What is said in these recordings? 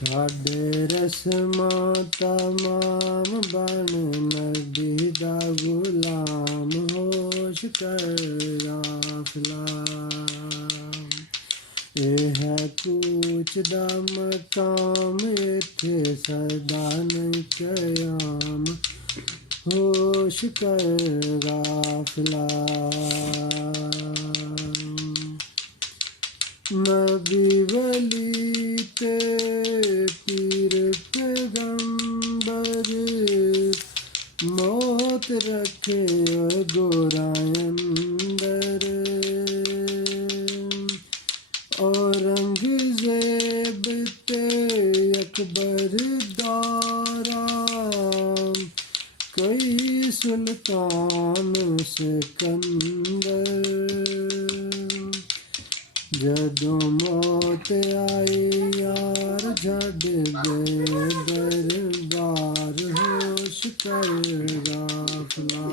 ਸਾਡੇ ਰਸਮਾਂ ਤਮਾਮ ਬਣ ਨਬੀ ਦਾ ਗੁਲਾਮ ਹੋਸ਼ ਕਰ ਗਾਫਲਾ। ਇਹ ਹੈ ਕੂਚ ਦਾ ਮਕਾਮ ਇੱਥੇ ਸਦਾ ਨਹੀਂ ਕਿਆਮ ਹੋਸ਼ ਕਰ ਗਾਫਲਾ। ਨਬੀ ਵਲੀ ਤੇ ਪੀਰ ਪੈਗੰਬਰ ਮੌਤ ਰੱਖੇ ਗੋਰਾਇੰਦਰ। औरंगजेब ते अकबर दारा कई सुल्तान सिकंदर। जदों मौत आई यार छड्ड गए दरबार होश कर गाफला।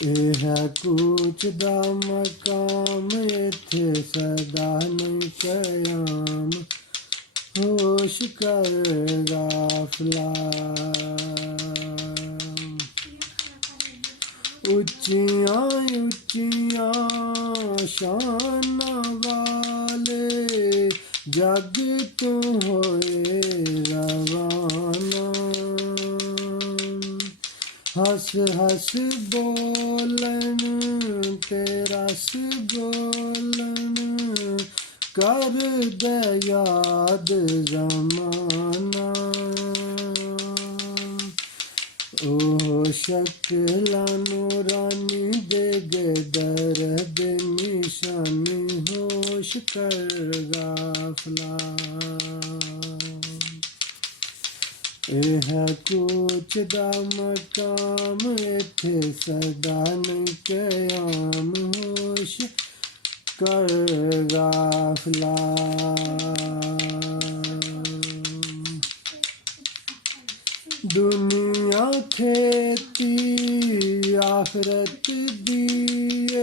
ਇਹ ਹੈ ਕੂਚ ਦਾ ਮਕਾਮ ਇੱਥੇ ਸਦਾ ਨਹੀਂ ਕਿਆਮ ਹੋਸ਼ ਕਰ ਗਾਫਲਾ। ਉੱਚੀਆਂ ਉੱਚੀਆਂ ਸ਼ਾਨਾਂ ਵਾਲੇ ਜੱਗ ਤੋਂ ਹੋਏ ਰਵਾਨਾ। हस हस बोलन ते रस बोलन कर दे याद जमाना। ओ शक्ल नूरानी दे दर्द निशानी होश कर गाफला। ਇਹ ਹੈ ਕੂਚ ਦਾ ਮਕਾਮ ਇੱਥੇ ਸਦਾ ਨਹੀਂ ਕਿਆਮ ਹੋਸ਼ ਕਰ ਗਾਫਲਾ। ਦੁਨੀਆ ਖੇਤੀ ਆਖਰਤ ਦੀ ਏ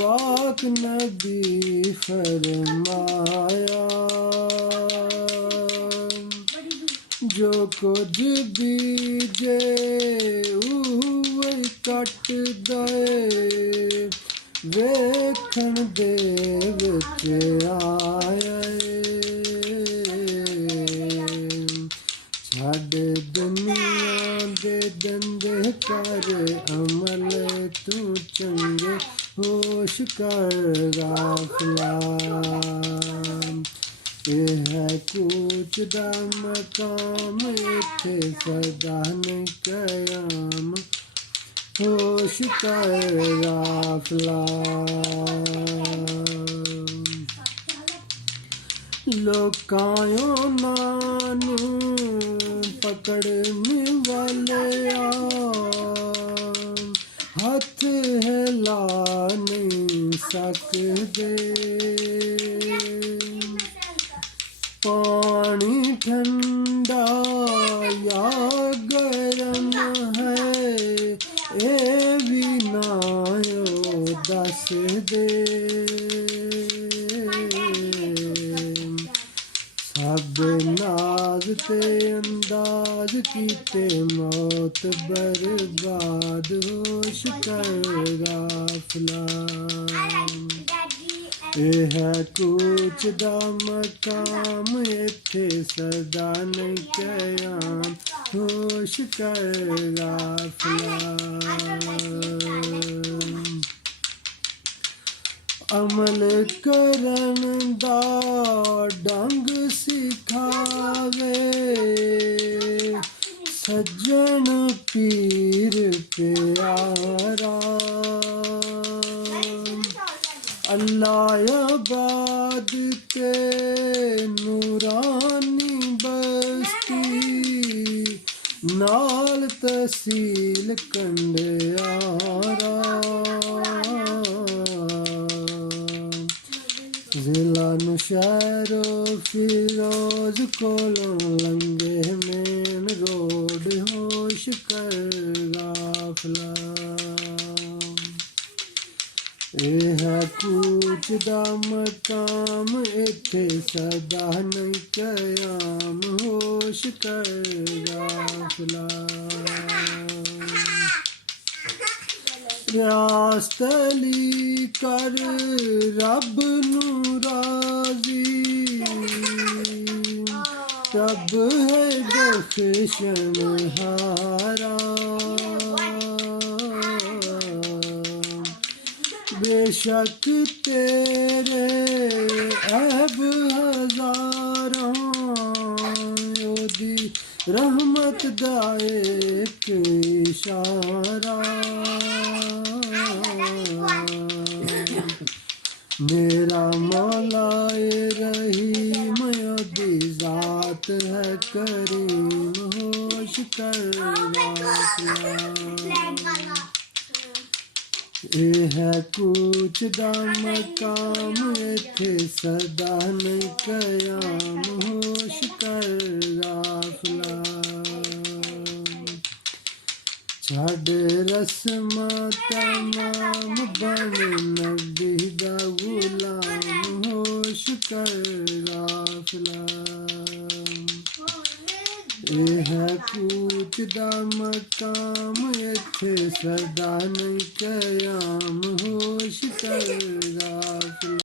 ਪਾਕ ਨਬੀ ਫਰਮਾਇਆ। जो कुछ बीजे उही कट दए वेखण दे विच आया। छड्ड दुनिया दे दंदे कर अमल तू चंगे होश कर गाफला। ਇਹ ਹੈ ਕੂਚ ਦਾ ਮਕਾਮ ਇੱਥੇ ਸਦਾ ਨਹੀਂ ਕਿਆਮ ਹੋਸ਼ ਕਰ ਗਾਫਲਾ। ਲੋਕਾਂ ਉਹਨਾਂ ਨੂੰ ਪਕੜਨ ਵਾਲਿਆ ਹੱਥ ਹਿਲਾ ਨਹੀਂ ਸਕਦੇ। पानी ठंडा या गरम है ये भी नायो दस दे। सब नाज ते अंदाज कीते मौत बर्बाद होश कर गाफला। ਇਹ ਹੈ ਕੂਚ ਦਾ ਮਕਾਮ ਇੱਥੇ ਸਦਾ ਨਹੀਂ ਕਿਆਮ ਹੋਸ਼ ਕਰ ਗਾਫਲਾ। ਅਮਲ ਕਰਨ ਦਾ ਡੰਗ ਸਿਖਾਵੇ ਸੱਜਣ ਪੀਰ ਪਿਆਰਾ। अल्लाह आबाद ते नूरानी बस्ती नाल तहसील कंडियारा। जिला नौशहरो फिरोज कोलों लंघे मेन रोड होश कर गाफला। ਇਹ ਹੈ ਹੈ ਕੂਚ ਦਾ ਮਕਾਮ ਇੱਥੇ ਸਦਾ ਨਹੀਂ ਕਿਆਮ ਹੋਸ਼ ਕਰ ਗਾਫਲਾ ਰਿਆਸਤਲੀ ਕਰ ਰੱਬ ਨੂੰ ਰਾਜ਼ੀ ਰੱਬ ਹੈ ਬਖਸ਼ਣਹਾਰਾ ਬੇਸ਼ੱਕ ਤੇਰੇ ਐਬ ਹਜ਼ਾਰਾਂ ਉਹਦੀ ਰਹਿਮਤ ਦਾ ਇੱਕ ਇਸ਼ਾਰਾ मेरा मौला रहीम यदि ज़ात है करीम होश कर ये है कुछ दा मकाम इत्थे सदा नहीं कयाम होश कर गाफला ਛੱਡ ਰਸਮਾਂ ਤਮਾਮ ਬਣ ਨਬੀ ਦਾ ਗੁਲਾਮ ਹੋਸ਼ ਕਰ ਗਾਫਲਾ ਇਹ ਹੈ ਕੂਚ ਦਾ ਮਕਾਮ ਇੱਥੇ ਸਦਾ ਨਹੀਂ ਕਿਆਮ ਹੋਸ਼ ਕਰ ਗਾਫਲਾ